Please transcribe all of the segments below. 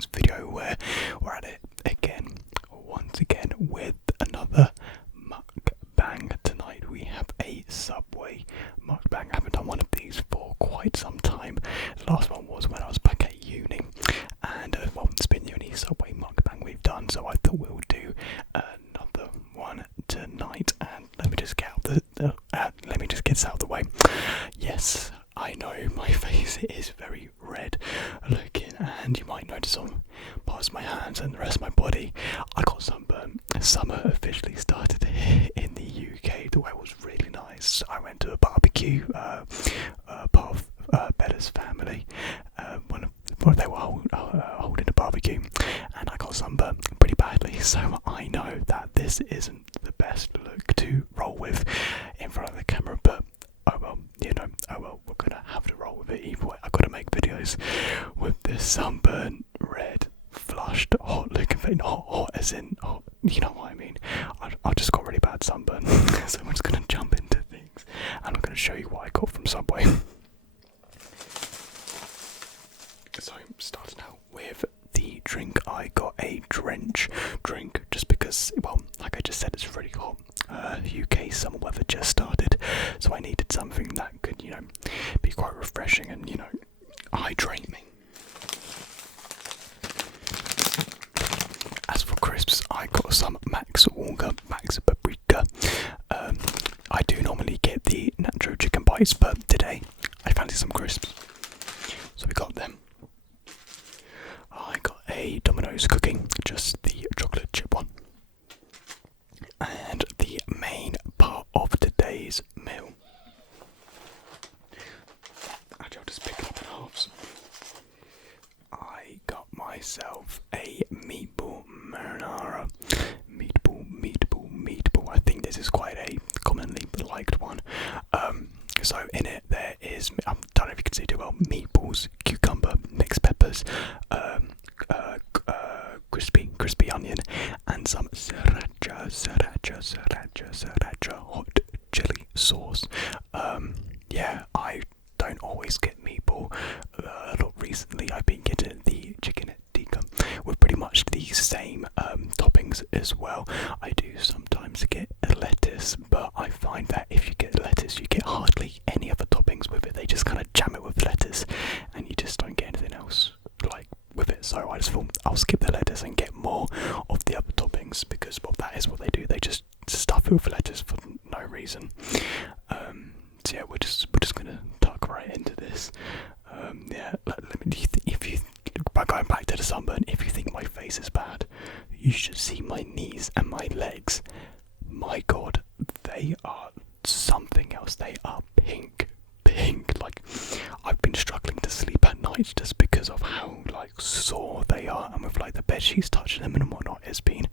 Mukbang's video where we're at it again, once again, with another mukbang. Tonight we have a Subway mukbang. I haven't done one of these for quite some time. The last one was when I was back at uni, and well, it's been the only Subway mukbang we've done, so I thought we'll do another one tonight. And let me just get this out of the way. Yes, I know my face is very red looking, and you might notice on parts of my hands and the rest of my body I got sunburn. Summer officially started here in the UK. The weather was really nice. I went to a barbecue, part of Bella's family, when they were holding a barbecue, and I got sunburn pretty badly, so I know that this isn't the best look to roll with in front of the camera, but oh well, we're gonna have to roll with it either way. I've got to make videos with this sunburn, red, flushed, hot looking face. Not hot as in hot, you know what I mean. I just got really bad sunburn, so I'm just gonna jump into things, and I'm gonna show you what I got from Subway. So starting out with the drink, I got a drench drink just because, well, like I just said, it's really hot. UK summer weather just started, so I needed something that could, be quite refreshing and, hydrate me. As for crisps, I got some Max Walker, Max Paprika. I do normally get the Nacho chicken bites, but today I fancy some crisps, so we got them. I got a Domino's cooking, just the chocolate chip one. And the main part of today's meal. Actually, I'll just pick it up in halves. I got myself a meatball marinara. Meatball. I think this is quite a commonly liked one. So in it there is, I don't know if you can see too well, meatballs, cucumber, mixed peppers, crispy onion, and some sriracha hot chili sauce. Yeah, I don't always get meatball. A lot recently I've been getting the chicken tikka with pretty much the same toppings as well. I do sometimes get lettuce, but I find that if you get lettuce you get hardly any other toppings with it. They just kind of jam it with lettuce and you just don't get anything else like with it. So I just thought I'll skip the lettuce and get more of the other toppings, because well, that is what they do. They just stuff it with lettuce for no reason. So yeah, we're just gonna tuck right into this. Yeah, let me. By going back to the sunburn, if you think my face is bad, you should see my knees and my legs. My God, they are something else. They are pink. Like, I've been struggling to sleep at night just because of how sore they are, and with the bed sheets touching them and whatnot, it's been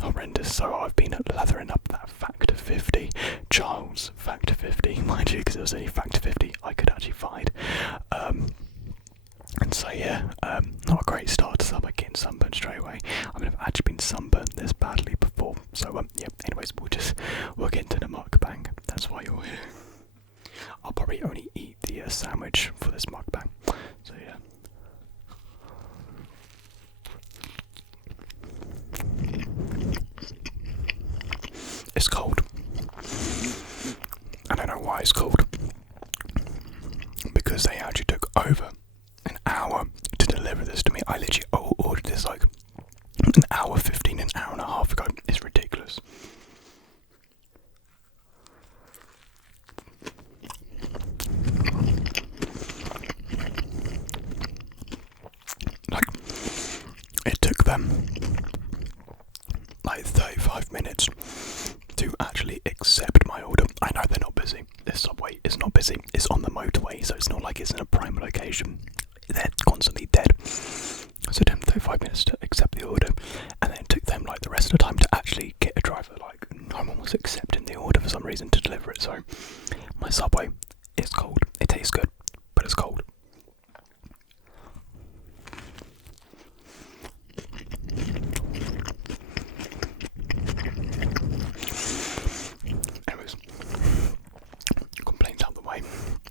horrendous. So I've been lathering up that Factor 50, Charles Factor 50, mind you, because it was only Factor 50 I could actually find. And so yeah, not a great start to summer, getting sunburned straight away. I mean, I've actually been sunburned this badly before. So yeah, anyways, we'll get into the mukbang. That's why you're here. I'll probably only eat the sandwich for this mukbang. So yeah. It's cold. I don't know why it's cold. Because they actually took over an hour to deliver this to me. I literally ordered this an hour 15, an hour and a half ago. It's ridiculous. It took them 35 minutes to actually accept my order. I know they're not busy. This Subway is not busy. It's on the motorway, so it's not like it's in a prime location. They're constantly dead. So it took them 35 minutes to accept the order, and then it took them the rest of the time to actually get a driver. No one was accepting the order for some reason to deliver it. So my Subway is cold. It tastes good, but it's cold. Anyways, complaints out the way.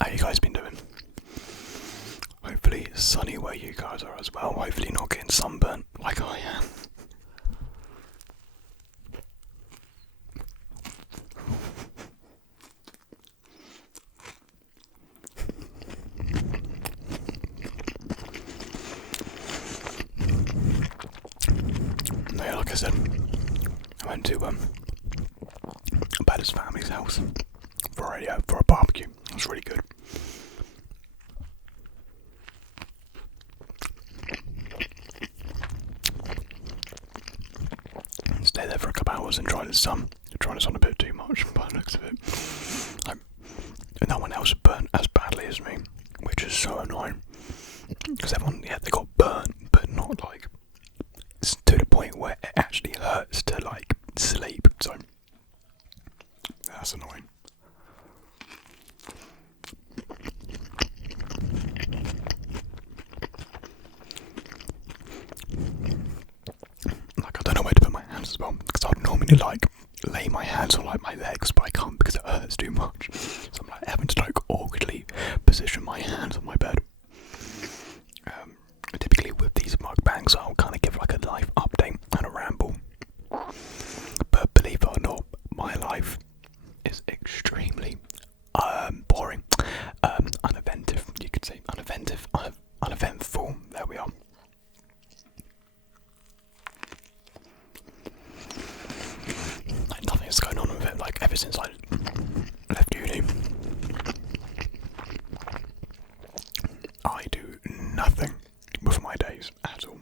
How you guys been doing? Hopefully sunny where you guys are as well. Hopefully not getting sunburnt like I am. Yeah, like I said, I went to Badder's family's house for a barbecue. It was really good. Stayed there for a couple hours and tried the sun. Tried the sun a bit too much by the looks of it. And no one else burnt as badly as me, which is so annoying. Because everyone, they got burnt, but not like to the point where it actually hurts to like sleep. So that's annoying. Like I don't know where to put my hands as well, because I'd normally like lay my hands on like my legs, but I can't because it hurts too much. So I'm like having to like awkwardly position my hands on my bed. Typically with these mukbangs, I'll kind of give like a life update and a ramble. But believe it or not, my life is extremely boring, uneventful. You could say uneventful. There we are. Like nothing's going on with it. Like ever since I left uni, I do nothing with my days at all.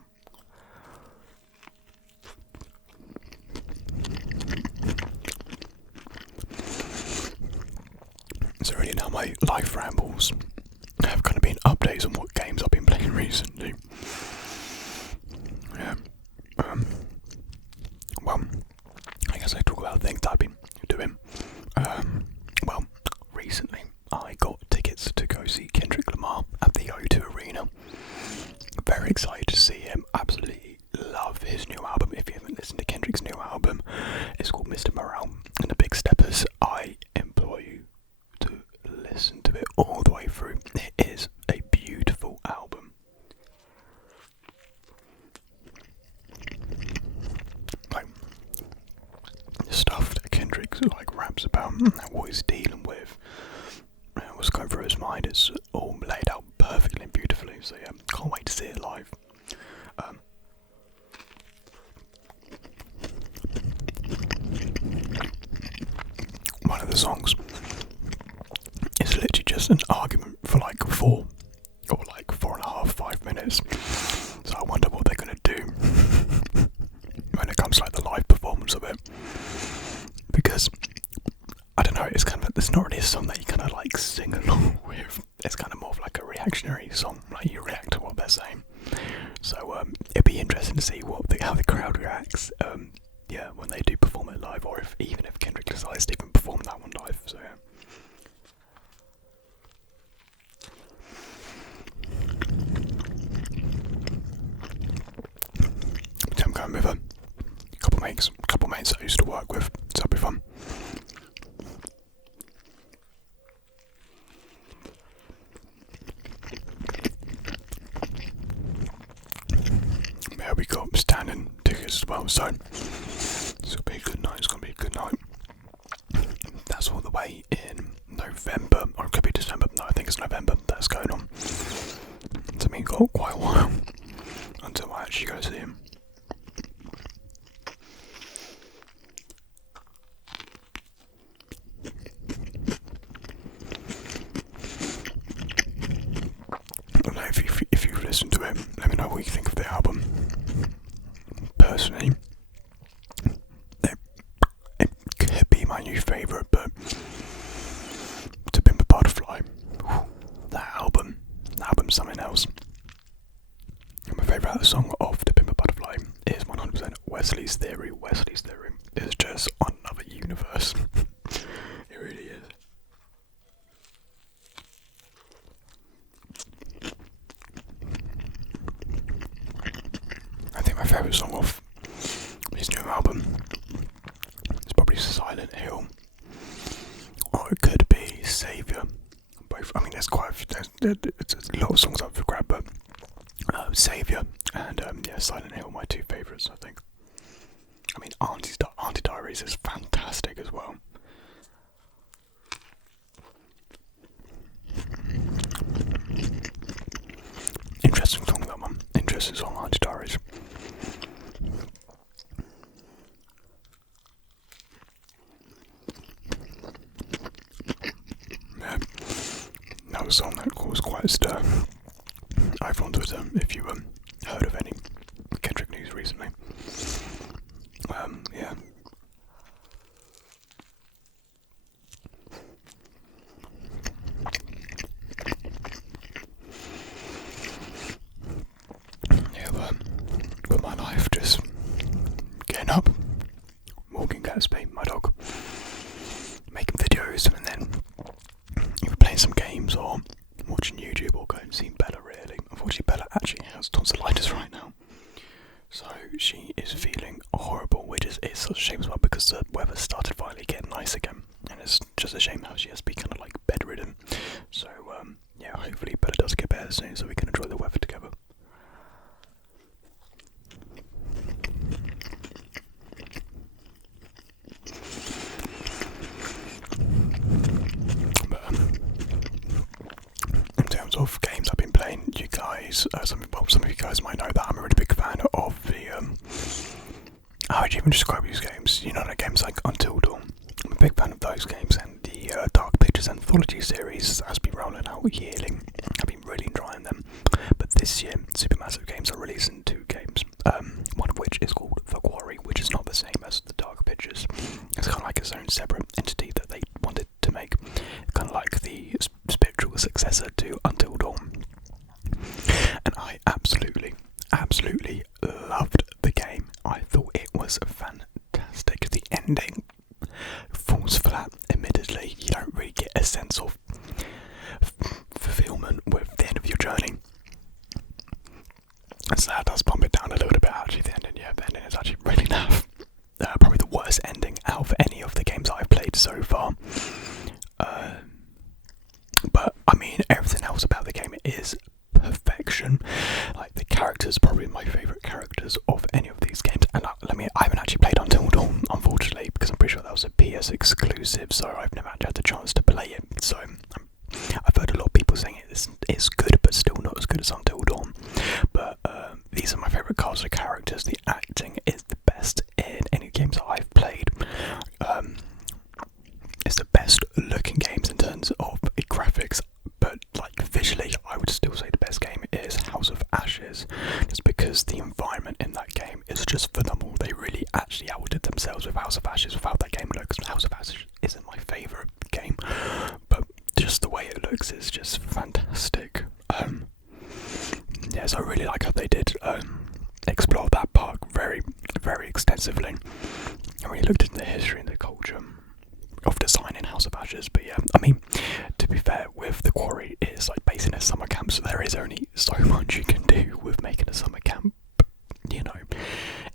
So really now my life rambles have kind of been updates on what games I've been playing recently. Yeah. Well, I guess I talk about things that I've been doing. Well, recently I got tickets to go see Kendrick Lamar at the O2 Arena. Very excited to see him. Absolutely love his new album. If you haven't listened to Kendrick's new album, it's called Mr. Morale and the Big Steppers. I implore you to listen to it all the way through. It is a beautiful album. Like the stuff that Kendrick like raps about and what he's dealing with, what's going through his mind, is all laid out perfectly and beautifully. So yeah, can't wait to see it live. One of the songs is literally just an argument for like 4.5, 5 minutes. So I wonder what they're gonna do when it comes to like the live performance of it. Because I don't know, it's not really a song that you kind of like sing along with. It's kind of more of like a reactionary song, like you react to what they're saying. So it'd be interesting to see how the crowd reacts. Yeah, when they do perform it live, or even if Kendrick decides to even perform that one live. So yeah. I'm going with a couple mates I used to work with, so that'll be fun. Yeah, we got standing tickets as well, so it'll be a good night. It's gonna be a good night. That's all the way in November, or it could be December. No, I think it's November that's going on. So we've got quite a while until I actually go see him. If you've listened to it, let me know what you think of the album. Personally, it could be my new favourite, but To Pimp a Butterfly, that album's something else. My favourite song of To Pimp a Butterfly is 100% Wesley's Theory. Wesley's Theory is just on another universe. It really is. I think my favourite song off his new album is probably Silent Hill, or it could be Saviour. Both. I mean, there's a lot of songs up for grab, but Saviour and yeah, Silent Hill, my two favourites, I think. I mean, Auntie Diaries is fantastic as well. Interesting song, that one. Interesting song, Auntie Diaries. Yeah, that was a song that caused quite a stir over on Twitter, if you heard of any Kendrick news recently. Yeah. Yeah, got my life just getting up, walking Gatsby, my dog, making videos, and then either playing some games or watching YouTube or going to see Bella, really. Unfortunately, Bella actually has tonsillitis right now, so she is feeling horrible, which is such a shame as well, because the weather started finally getting nice again, and it's just a shame how she has to be kind of like bedridden. So yeah, hopefully Bella does get better soon so we can enjoy the weather together. But in terms of games I've been playing, you guys, some of you guys might know that I'm a really big fan of the how would you even describe these games? You know, the games like Until Dawn. I'm a big fan of those games, and the Dark Pictures Anthology series has been rolling out yearly. I've been really enjoying them. But this year, Supermassive Games are releasing 2 games. One of which is called The Quarry, which is not the same as the Dark Pictures. It's kind of like its own separate entity that they wanted to make, kind of like the spiritual successor to Until Dawn. And I absolutely loved the game. I thought it was fantastic. The ending falls flat, admittedly. You don't really get a sense of fulfillment with the end of your journey. So that does bump it down a little bit, actually, the ending. Yeah, the ending is actually really naff. Probably the worst ending out of any of the games I've played so far. But, I mean, everything else about the game is perfection. Like, the characters, probably my favourite characters of any of these games. And I haven't actually played Until Dawn, unfortunately, because I'm pretty sure that was a PS exclusive, so I've never actually had the chance to play it. So I've heard a lot of people saying it's good, but still not as good as Until Dawn. But these are my favourite cast of characters. The acting is the best in any games that I've played. It's the best looking games in terms of graphics, but like visually, I would still say the best game is House of Ashes, just because the environment in that game is just phenomenal. They really actually outdid themselves with House of Ashes with how that game looks. House of Ashes isn't my favourite game, but just the way it looks is just fantastic. Yeah, so I really like how they did explore that park very, very extensively. I really looked into the history and the culture of design in House of Ashes. But yeah, I mean, to be fair, with The Quarry, it's like based in a summer camp, so there is only so much you can do with making a summer camp. You know,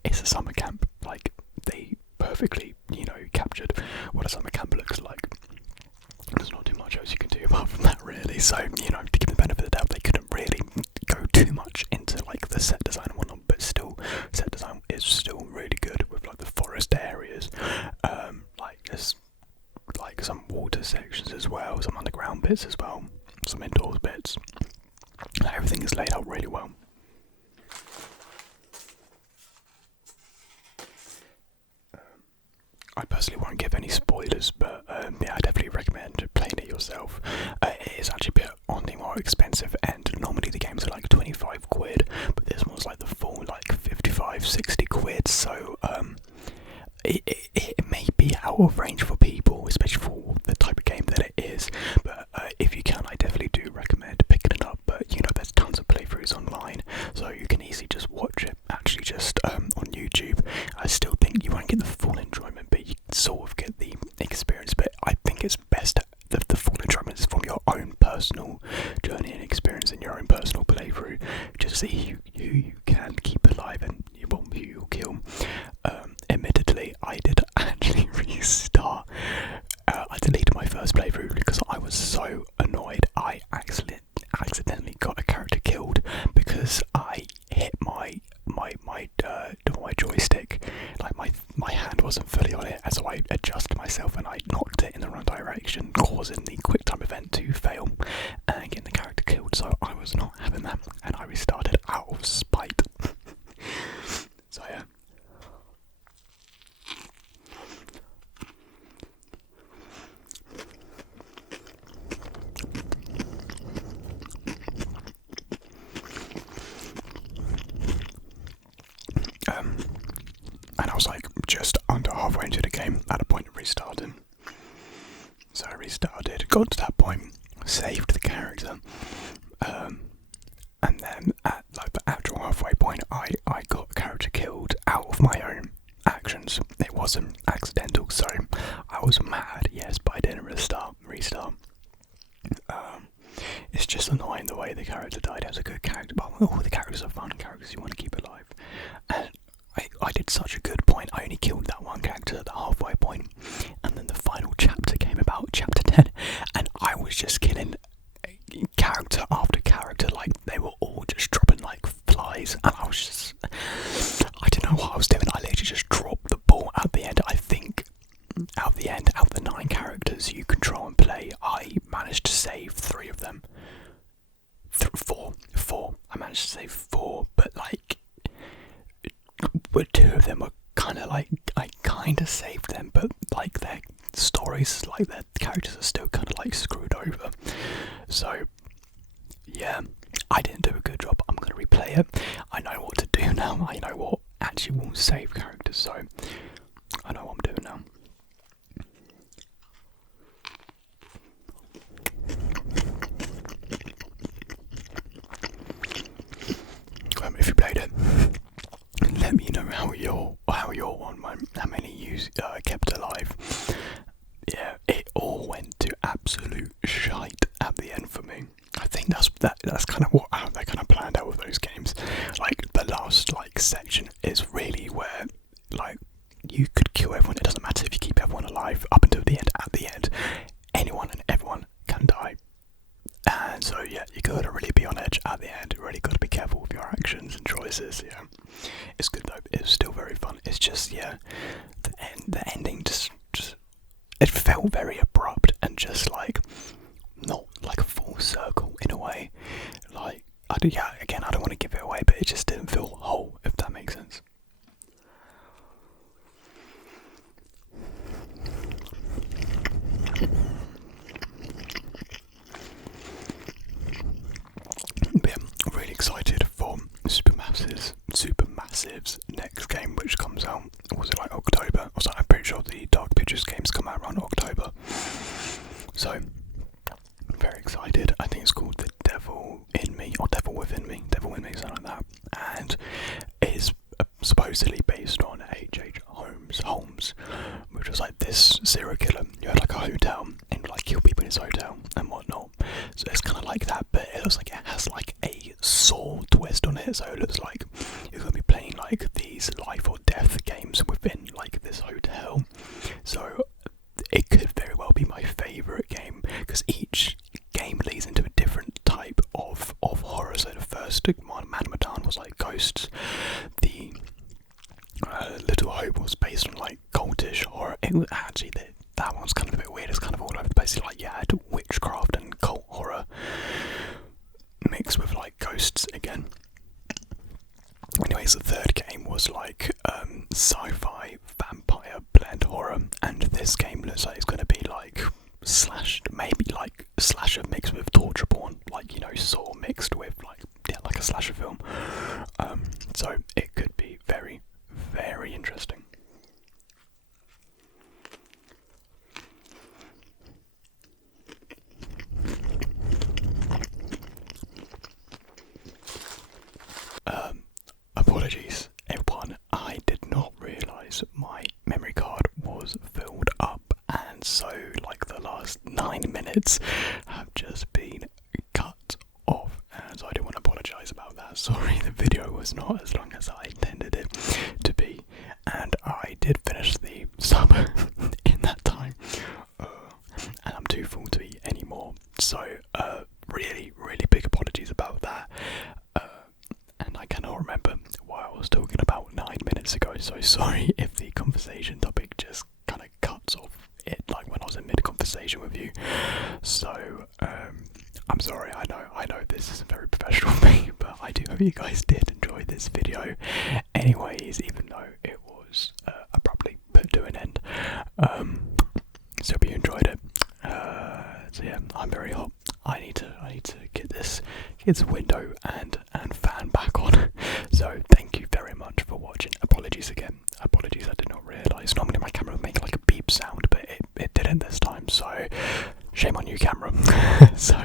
it's a summer camp. Like, they perfectly, captured what a summer camp looks like. There's not too much else you can do apart from that, really. So, to give them the benefit of the doubt, they couldn't really go too much into like the set design and whatnot, but still, set design is still really good with like the forest areas, like some water sections as well, some underground bits as well, some indoors bits. Everything is laid out really well. I personally won't give any spoilers, but yeah, I definitely recommend playing it yourself. It is actually a bit on the more expensive end. Normally the games are like 25 quid, but this one's like the full like 55, 60 quid, so it may be out of range for people, especially for the type of game that it is, but if you can, I definitely do recommend picking it up. But there's tons of playthroughs online, so you can easily just watch it actually just on YouTube. I still think you won't get the full enjoyment, but you sort of get the experience. But I think it's best that the full enjoyment is from your own personal journey and experience in your own personal playthrough, just see who you can keep alive and who you'll kill. Admittedly, I did my joystick. Like my hand wasn't fully on it, and so I adjusted myself and I knocked it in the wrong direction, causing the quick time event to fail and getting the character killed. So I was not having that, and I restarted out of spite. So yeah. And I was like just under halfway into the game at a point of restarting. So I restarted, got to that point, saved the character, and then at like the actual halfway point, I got the character killed out of my own actions. It wasn't accidental, so I was mad, yes, but I didn't restart. It's just annoying the way the character died. It was a good character, but all the characters are fun characters you want to keep alive. And I did such a good point. I only killed that one character at the halfway point, and then the final chapter came about, chapter 10, and I was just killing character after character. Like, they were all just dropping like flies, and I was just, I didn't know what I was doing. I literally just dropped the ball at the end. I think out of the 9 characters you control and play, I managed to save 3 of them. 4. I managed to save 4, but like, but 2 of them were kind of like, I kind of saved them, but like their stories, like their characters are still kind of like screwed over. So yeah, I didn't do a good job. I'm going to replay it. I know what to do now. I know what actually will save characters, so I know what I'm doing now. If you played it, let me know how your one went, how many you kept alive. Yeah, it all went to absolute shite at the end for me. I think that's kind of how they kind of planned out with those games. Like the last like section is really where like you could kill everyone. It doesn't matter if you keep everyone alive up until the end. At the end, anyone and everyone can die. And so yeah, you gotta really be on edge at the end. You really gotta be careful with your actions and choices. Yeah, it's good though. It's still very fun. It's just the ending just it felt very abrupt and just like not like a full circle in a way. Like I don't want to give it away, but it just didn't feel whole, if that makes sense. But yeah, I'm really excited for Supermassive's next game, which comes out, was it like October? I'm pretty sure the Dark Pictures games come out around October. So, very excited. I think it's called The Devil in Me, or Devil Within Me, something like that. And it is supposedly based on H.H. Holmes, which was like this serial killer. You had like a hotel and like kill people in his hotel and whatnot. So it's kind of like that, but it looks like it has like a Saw twist on it. So it looks like you're gonna be playing like these life or death games within like this hotel. So it could very well be my favourite game, because each game leads into a different type of horror. So the first one, Manamadan, was like ghosts. The Little Hope was based on like cultish horror. It was actually that one's kind of a bit weird. It's kind of all over the place. Like, yeah, I had witchcraft and cult horror mixed with like ghosts again. Anyways, the third game was like sci-fi vampire blend horror, and this game looks like it's going to be like maybe like slasher mixed with torture porn, like, you know, Saw mixed with like a slasher film. So it could be very, very interesting. Apologies, everyone. I did not realise my memory card was filled up, and so like the last 9 minutes have just been cut off, and so I do want to apologise about that. Sorry, the video was not as long as I intended it to be, and I did finish the sub in that time, and I'm too full to eat anymore. So really, really big apologies about that. And I cannot remember what I was talking about. minutes ago, so sorry if the conversation topic just kind of cuts off it, like when I was in mid-conversation with you. So, I'm sorry, I know this isn't very professional of me, but I do hope you guys did enjoy this video. Anyways, even though it was abruptly put to an end, so hope you enjoyed it. So yeah, I'm very hot. I need to get this window and fan back on. So thank you very much for watching. Apologies again. Apologies, I did not realise. Normally my camera would make like a beep sound, but it didn't this time. So shame on you, camera. So